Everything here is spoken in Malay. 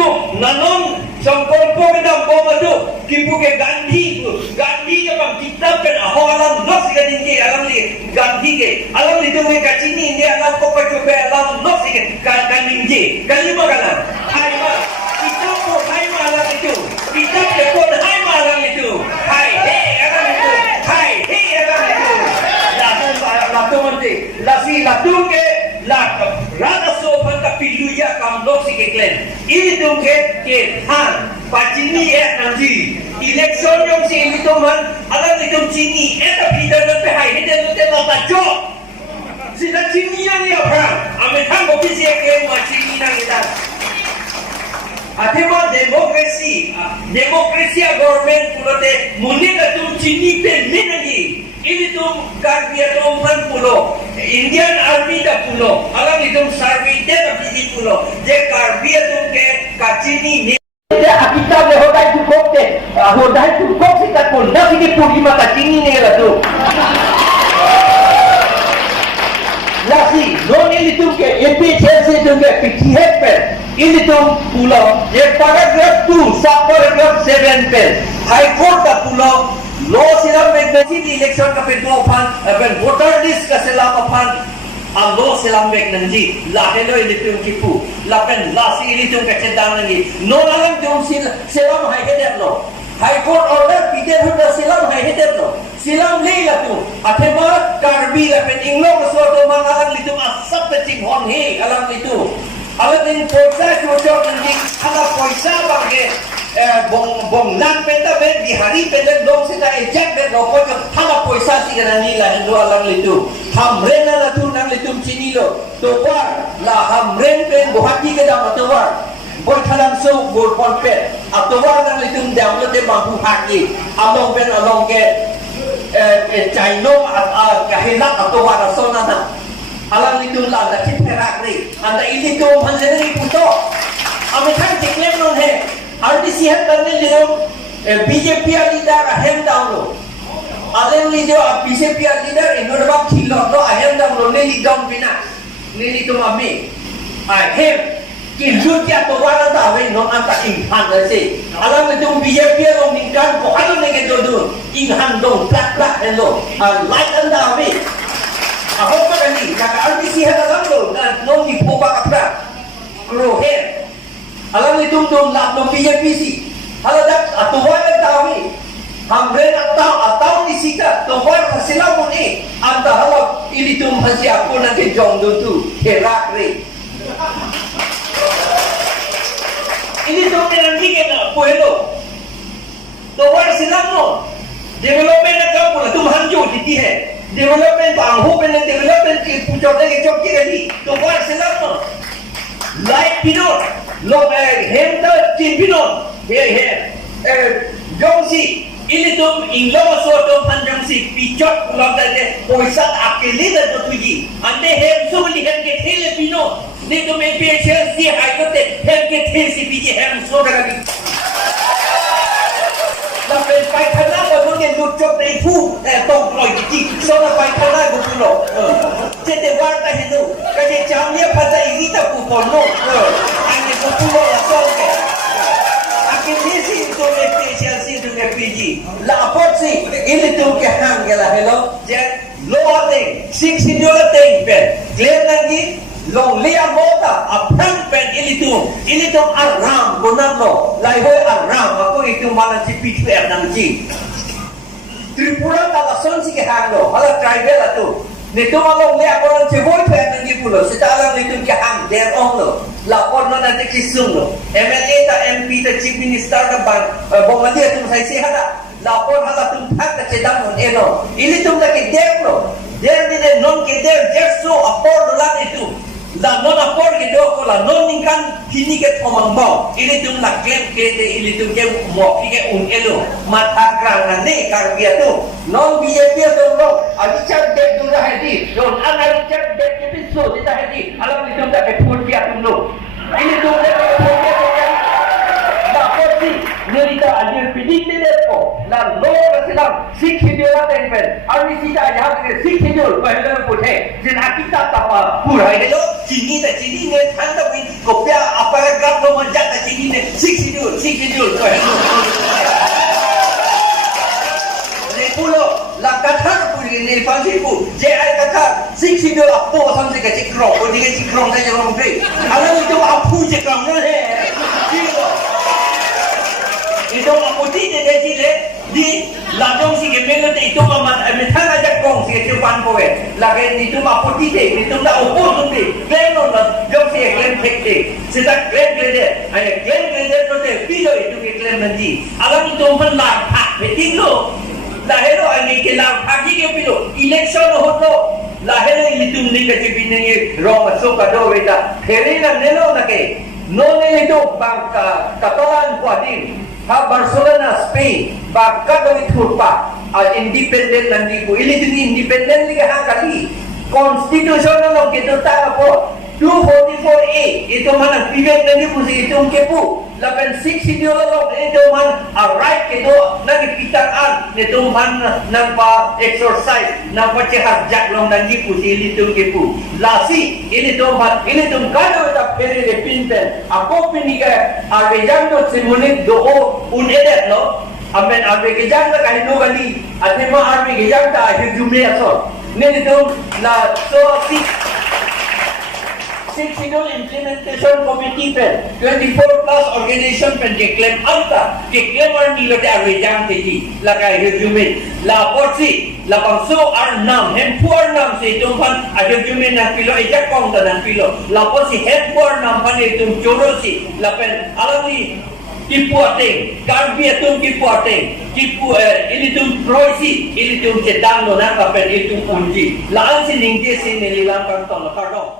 itu nanon sangkolpo kita bom itu kipu ke Gandhi ke bang kitab kan aho alam nos ke dinge alam ni Gandhi ke alam itu ke kacini ni alam ko pa coba alam nos ke kan dinge kalima kalam hai ma kitab ko hai ma alam itu kitab ke ko hai ma alam itu hai alam itu hai alam itu latu mante latu ke rada sopan tapi luya kam dok si keklen ini tungke ke han pacini nanti election yang si ini tuman alam itu cini tapi dan hai ini dan lapa jok sida cini yang ni apa ame kan kopi si ke macini nang kita Atema demokrasi government pulote muni ka tum cini pe minagi ini tuh Karbiya tuh pulau Indian Army dah pulau alam itu survey dia tapi pulau je Karbiya tuh ke kacini ni dia kita lehodai cukup deh hodai cukup sih tak pun dah ini pun lima kacini ni lah tuh nasi non ini tuh ke MPCC tuh ke PTF ini tuh pulau je paragraph 2 subparagraph 7 pen High Court dah pulau Law silam magazine election ka pedro pan ben voter list ka silam pan ang law silam meg nanji la hello election kipu la ben la si election ka cedang nangi no alam jom silam hai hedet lo high court order pide hunda silam hai hedet lo silam le la tu athema karbi la ben inglo ka so to mangalang litu asap ta ching hon he alam litu alam din poisa chocho nangi ala poisa bangge bong lang peta ben di hari peta dong sita ejak ben rokok hala poisa si kana nila ndo alang litu hamren na tu nang litum chini lo to par la hamren pen guhati ke dam atowar boy thalam so bor pon pe atowar nang litum dam lo te mampu haki along ben along ke chaino kahilak atowar sona na alang litum la da kitera ri anda ini to hanjeri puto ame kan tiklen non he RDC है करने ले BJP leader अहम डाउनलो other leader BJP leader इन्होंने बात खिलो तो अहम डाउनलो ने लीडर बिना ने लीडर मम्मी अहम कि लुटिया तो वाला था वे नो अंता इंसान ऐसे अलग में तुम बीजेपी लोग निकाल को अलग में के दो इंसान दो प्लक है लो लाइट अंदा वे अब क्या करनी जब RDC है अलग लो नो निपोबा अपना क्रोहे alam itu tuh nak PJPC kalau dak atuan tahu hamren atau disika tuan silamun ni anta halap ini tuh masih aku nanti jong tu kerak re ini tuh nanti kena puelo tuan silamun development nak pula tuh hanjur di hai development anghu pen development ki pucuk lagi cok kiri ni tuan silamun light pinot लोग हेमता चिंपिनों हे जोंसी इले तुम इंग्लो सोटो पंजंसी पिचोट लोग दे पैसा आपके लिए तो तुझी अंदे हेम सुबली हेम के ठेले पिनो ने तुम एपीएचएल सी हाई करते हेम के ठेले सी पीछे हेम सोटा का भी लंबे पाइथाना बनो के लुच्चों नहीं फू तो लोग जी सोना पाइथाना गुपुलो जेते वार्ता है नो कजे चामलिया फसा इली तक गुपुलो Kupulo la soke. Akin disi itu spesial si itu PG. La porsi ini tu ke hangela hello. Je loading 6 dollar thing pen. Clear lagi long lia mota apang pen ini tu aram gunano. Lai hoy aram aku itu malan si PTR nang ji. Tripura ta lason si ke hanglo. Hala tribal tu. Nito malong lia koran si hoy pen nang ji pulo. Sitalang itu ke hang der ong lo. Lapor na nanti kisung lo. MLA ta MP ta Chief Minister ta bang Bongladesh tum sai se hada. Lapor hala tum thak ta chedam on eno. Ini tum ta ke der lo. Der ni de non ke der just so apor la itu. La non apor ke do ko la non ningkan kini ke thomang ba. Ini tum la claim ke de ini tum ke mo ke un elo. Mata krang na ne Karbiya tu. Non BJP tu lo. Adi chat de du da hedi. Don anal chat de ke so di da hedi. Alam ni tum ta ke phun dia tum lo. Ini tu dia punya punya. Dah pasti nerita adil pidik ni depo. La lo kasilam sikh hidup tempen. Army kita यहाँ के sikh hidup पहले में पुटे. जिन kita tapa pura itu. Cini ni ठंड में कोपिया apa grab lo menjat cini ni schedule ko. Ni pulo la kata pu ni fancy pu. Je ai kata 6 schedule apo sampai ke cikrong. Ko dia cikrong saja orang beri. Alam itu apu cikrong ni. Itu apu dia jadi di ladong si gemelo te itu mamat metang aja kong si cepan kowe lagi itu mapu tite itu na opo tuti kleno na jom si klem tekte sita klem klede ay klem klede to te pilo itu ke klem nanti alam itu pun la hak betingo lahero ani ke la haki ke pilo election hoto lahero itu ni ke bini rong masuk kado beta ferina nelo na ke no ne itu bangka katolan kuadin ha Barcelona Spain bakal kami turpa independent nanti ku ini jadi independent liga kali konstitusional lo kita tak apa 244A itu mana pilihan nanti pusi itu kepu 86 itu lo itu mana right itu nanti pitaan itu mana nampak exercise nampak cehat jak lo nanti pusi itu kepu lasi ini tu mana ini tu kalau kita pergi di pinten apa piniga arejando semunik doa unedet lo amen arbe kejang la kahit no gali at ma arbe kejang ta ahir jumle aso ne dito la so six implementation committee pen 24 plus organization pen ke claim alta ke claimer ni lo ta rejang teji la kahit jume la porsi la bangso ar nam hem puar nam se tumpan ahir jume na pilo ejak kong ta na pilo la porsi hem puar nam pan itum chorosi la pen alani kipu ateng, karbi atum kipu ateng, kipu ini tum proisi, ini tum cedang lo nak kapen itu kunci. Laan si ningje si nililang kantong, pardon.